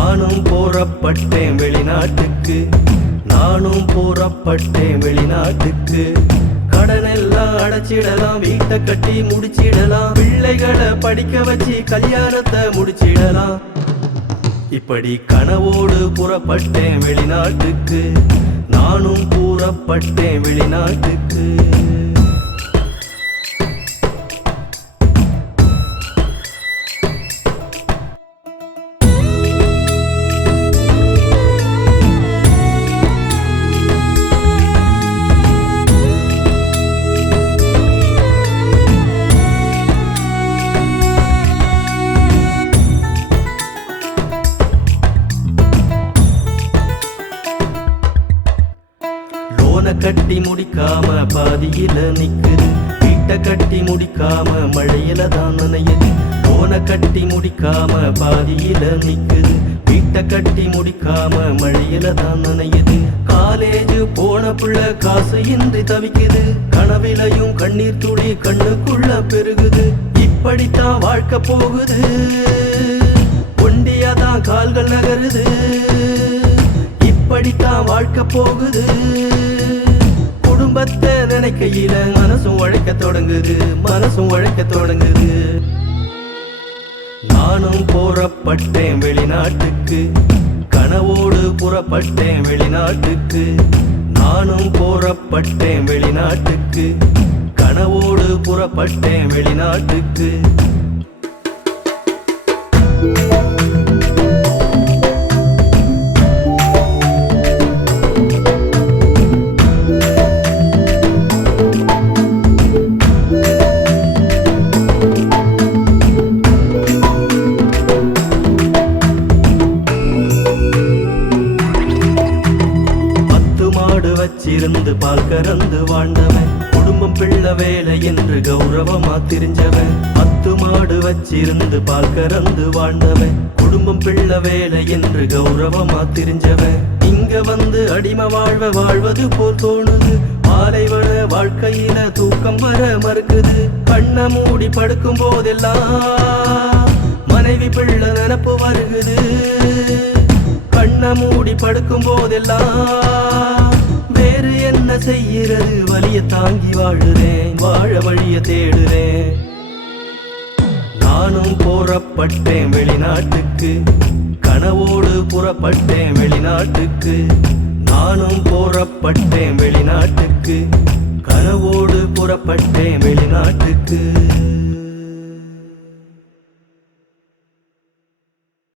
நானும் போறப்பட்டேன் வெளிநாட்டுக்கு, நானும் போறப்பட்டேன் வெளிநாட்டுக்கு. கடனெல்லாம் அடைச்சிடலாம், வீட்டை கட்டி முடிச்சிடலாம், பிள்ளைகளை படிக்க வச்சு கல்யாணத்தை முடிச்சிடலாம். இப்படி கனவோடு புறப்பட்டேன் வெளிநாட்டுக்கு, நானும் புறப்பட்டேன் வெளிநாட்டுக்கு. கட்டி முடிக்காம பாதியில நிக்குது, வீட்டை கட்டி முடிக்காம மழையில தான் நனையுது. லோனை கட்டி முடிக்காம பாதியில நிக்குது, வீட்டை கட்டி முடிக்காம மழையில தான் நனையுது. காலேஜ் போன புள்ள காசு இன்றி தவிக்குது, கனவிலையும் கண்ணீர் துளி கண்ணுக்குள்ள பெருகுது. இப்படித்தான் வாழ்க்கை போகுது, ஒண்டியாதான் கால்கள் நகருது. இப்படித்தான் வாழ்க்கை போகுது, குடும்பத்தை நினைக்கையில மனசும் உழைக்க தொடங்குது, மனசும் உழைக்க தொடங்குது. நானும் போறப்பட்டேன் வெளிநாட்டுக்கு, கனவோடு புறப்பட்டேன் வெளிநாட்டுக்கு. நானும் போறப்பட்டேன் வெளிநாட்டுக்கு, கனவோடு புறப்பட்டேன் வெளிநாட்டுக்கு. வச்சிருந்து பால் கறந்து வாழ்ந்தவன், குடும்பம் பிள்ளை வேலை என்று கௌரவமா தெரிஞ்சவன். 10 மாடு வச்சிருந்து பால் கறந்து வாழ்ந்தவன், குடும்பம் பிள்ளை வேலை என்று கௌரவமா தெரிஞ்சவன். இங்க வந்து அடிமை வாழ்வது போல் தோணுது, பாலைவன வாழ்க்கையில தூக்கம் வர மறுக்குது. கண்ணை மூடி படுக்கும் போதெல்லாம் மனைவி பிள்ளை நினப்பு வருகுது. கண்ணை மூடி படுக்கும் போதெல்லாம் வேறு என்ன செய்கிறது, வலிய தாங்கி வாழுறேன், வாழ வழிய தேடுறேன். நானும் போறப்பட்டேன் வெளிநாட்டுக்கு, கனவோடு புறப்பட்டேன் வெளிநாட்டுக்கு. நானும் போறப்பட்டேன் வெளிநாட்டுக்கு, கனவோடு புறப்பட்டேன் வெளிநாட்டுக்கு.